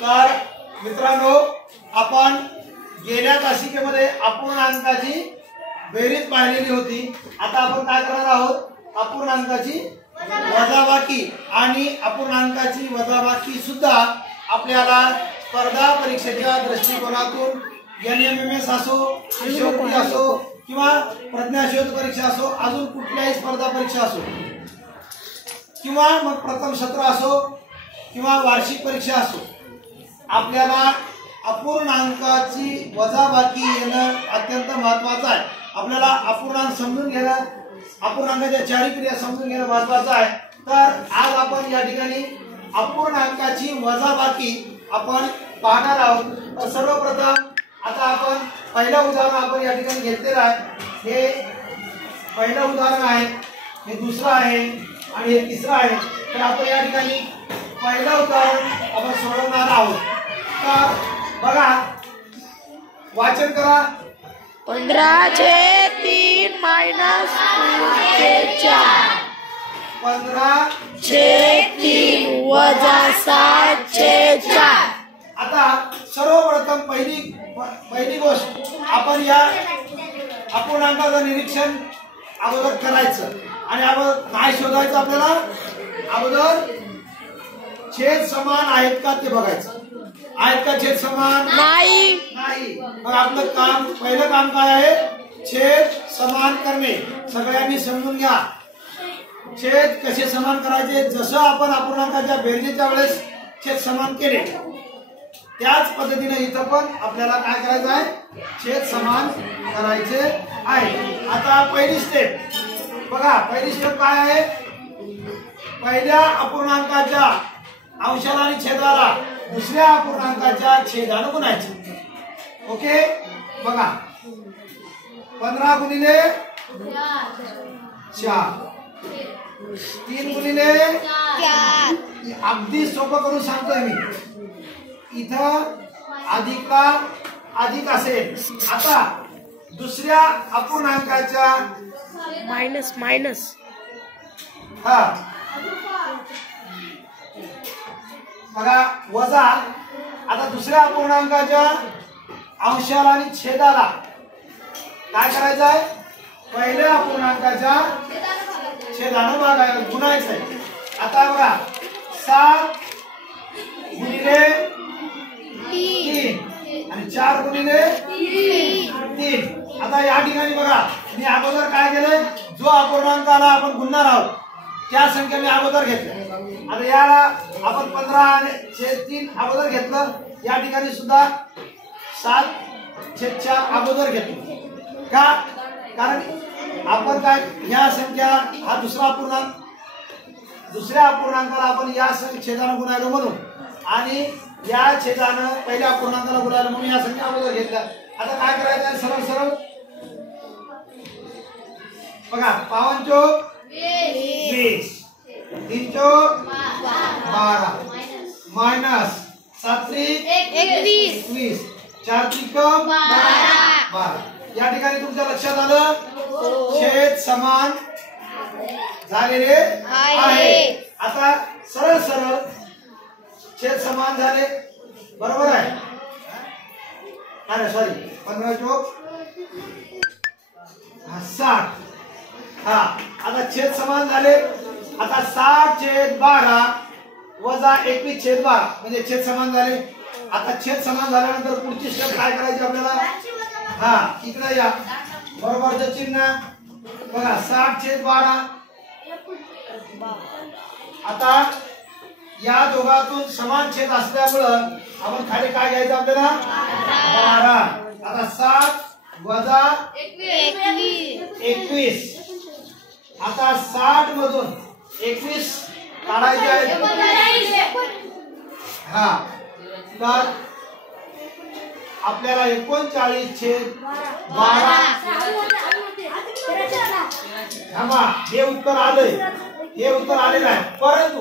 तर मित्रांनो, आपण गेल्या तासिकेमध्ये अपूर्णांकाची बेरीज पाहिलेली होती. आता आपण काय करणार आहोत? अपूर्णांकाची वजाबाकी. आणि अपूर्णांकाची वजाबाकी सुद्धा आपल्याला स्पर्धा परीक्षेच्या दृष्टिकोनातून NMMS असो, शिष्यवृत्ती असो किंवा प्रज्ञाशोध परीक्षा असो, अजून कुठल्याही स्पर्धा परीक्षा असो किंवा मग प्रथम सत्र असो किंवा वार्षिक परीक्षा असो, आपल्याला अपूर्णांकाची वजाबाकी येणं अत्यंत महत्त्वाचं आहे. आपल्याला अपूर्णांक समजून घेणं, अपूर्णांकाच्या चारी क्रिया समजून घेणं महत्त्वाचं आहे. तर आज आपण या ठिकाणी अपूर्णांकाची वजाबाकी आपण पाहणार आहोत. तर सर्वप्रथम आता आपण पहिलं उदाहरण आपण या ठिकाणी घेतलेलं आहे. हे पहिलं उदाहरण आहे, हे दुसरं आहे आणि हे तिसरं आहे. तर आपण या ठिकाणी पहिलं उदाहरण आपण सोडवणार आहोत. तर बघा, वाचन करा. 15/3 - 2/4 15/3 - 7/4. आता सर्वप्रथम पहिली गोष्ट आपण या अपूर्णांकाचं निरीक्षण अगोदर करायचं. आणि अगोदर काय शोधायचं? आपल्याला अगोदर छेद समान आहेत का ते बघायचं. आहेत का छेद समान? नाही. मग आपलं काम, पहिलं काम काय आहे? छेद समान करणे. सगळ्यांनी समजून घ्या. छेद कसे समान करायचे? जसं आपण अपूर्णांकाच्या बेरजेच्या वेळेस छेद समान केले, त्याच पद्धतीने इथं पण आपल्याला काय करायचं आहे? छेद समान करायचे आहे. आता पहिली स्टेप बघा. पहिली स्टेप काय आहे? पहिल्या अपूर्णांकाच्या अंशाला आणि छेदाला दुसऱ्या अपूर्णांकाच्या छेदानं गुणायचे. ओके, बघा. 15 × 4 3 × 4. अगदी सोपं करून सांगतोय मी. इथं अधिकला अधिक असेल. आता दुसऱ्या अपूर्णांकाच्या मायनस हा बघा वजा. आता दुसऱ्या अपूर्णांकाच्या अंशाला आणि छेदाला काय करायचं आहे? पहिल्या अपूर्णांकाच्या छेदानं भागायला गुणायचं आहे. आता बघा, 7 × 3 आणि 4 × 3. आता या ठिकाणी बघा, मी अगोदर काय केलंय? जो अपूर्णांकाला आपण गुणणार आहोत त्या संख्या मी अगोदर घेतल्या. आता याला आपण 15/3 अगोदर घेतलं. या ठिकाणी सुद्धा 7/4 अगोदर घेतलं. का? कारण आपण काय, या संख्या हा दुसरा अपूर्णांक, दुसऱ्या अपूर्णांकाला आपण या छेदानं गुणायला म्हणून, आणि या छेदानं पहिल्या अपूर्णांकाला गुणायला म्हणून या संख्या अगोदर घेतल्या. आता काय करायचं आहे? सरळ सरळ बघा. 5 चोक 20, 3 चोक 12, मायनस 7 त्रिक 21, 4 त्रिक 12. या ठिकाणी तुमच्या लक्षात आलं? छेद समान झालेले आहे. आता सरळ सरळ छेद समान झाले, बरोबर आहे? सॉरी, 15 चोक 60. हा, आता छेद समान झाले. आता 60/12 वजा 21/12 म्हणजे छेद समान झाले. आता छेद समान झाल्यानंतर पुढची स्टेप काय करायची आपल्याला? हा, इकडे या, बरोबरचं चिन्ह बघा. 60/12. आता या दोघातून समान छेद असल्यामुळं आपण खाली काय घ्यायचं आपल्याला? 12. आता 7 वजा 21. आता 60 मधून 21 काढायचे आहे. हा, तर आपल्याला 39/12. हे उत्तर आलंय, हे उत्तर आलेलं आहे. परंतु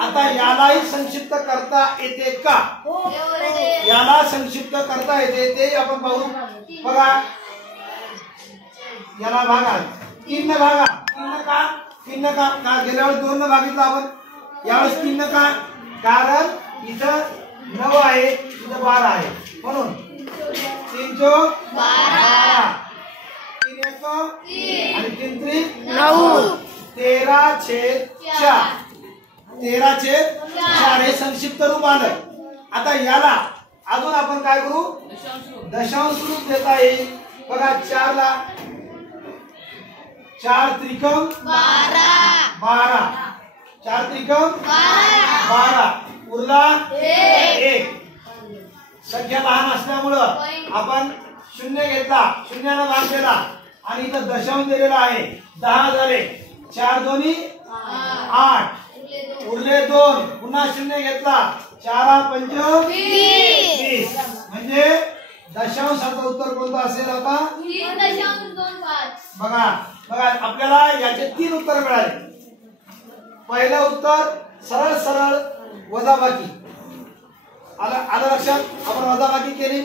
आता यालाही संक्षिप्त करता येते का? याला संक्षिप्त करता येते ते आपण पाहू. बघा, याला भागा 3 न भागा. 3 का? गेल्या वेळेस 2 न भागितलं आपण, यावेळेस 3 का? कारण इथं 9 आहे 12 आहे. म्हणून 3 चौक 12, 3 एक आणि 3 त्रिक 9. 13/4. 13/4 हे संक्षिप्त रूप आलं. आता याला अजून आपण काय करू, दशांश रूप देता येईल. बघा 4 ला 4 त्रिकम 12, 4 त्रिकम 12, उरला 1. संख्या लहान असल्यामुळं आपण 0 घेतला, शून्यानं भाग केला आणि इथं दशांश दिलेला आहे. 10 झाले, 4 दोन्ही 8, उरले 2, पुन्हा 0 घेतला, 4 पंच 20. म्हणजे दशांशाचं उत्तर कोणतं असेल आता, बघा बघा आपल्याला याचे 3 उत्तर मिळाले. पहिलं उत्तर सरळ सरळ वजाबाकी आलं लक्षात, आपण वजाबाकी केली.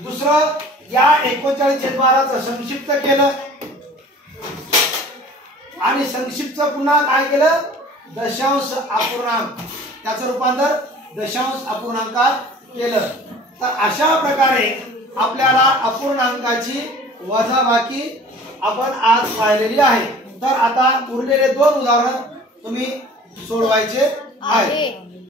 दुसरं या 39/12 संक्षिप्त केलं आणि संक्षिप्त पुन्हा काय केलं, दशांश अपूर्णांक, त्याचं रूपांतर दशांश अपूर्णांकात केलं. तर अशा प्रकारे आपल्याला अपूर्णांकाची वजाबाकी आपण आज पाहिलेली आहे. तर आता उरलेले 2 उदाहरण तुम्ही सोडवायचे आहे.